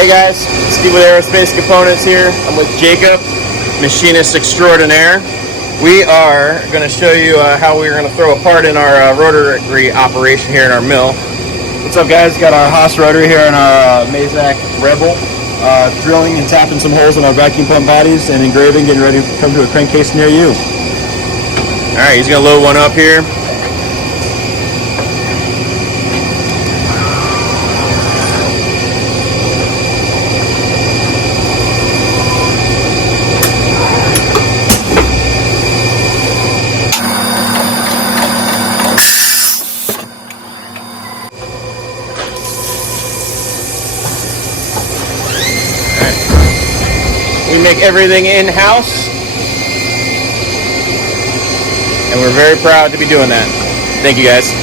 Hey guys, Steve with Aerospace Components here. I'm with Jacob, machinist extraordinaire. We are going to show you how we're going to throw a part in our rotary operation here in our mill. What's up guys, got our Haas rotary here in our Mazak Rebel. Drilling and tapping some holes in our vacuum pump bodies and engraving, getting ready to come to a crankcase near you. Alright, he's going to load one up here. We make everything in-house, and we're very proud to be doing that. Thank you guys.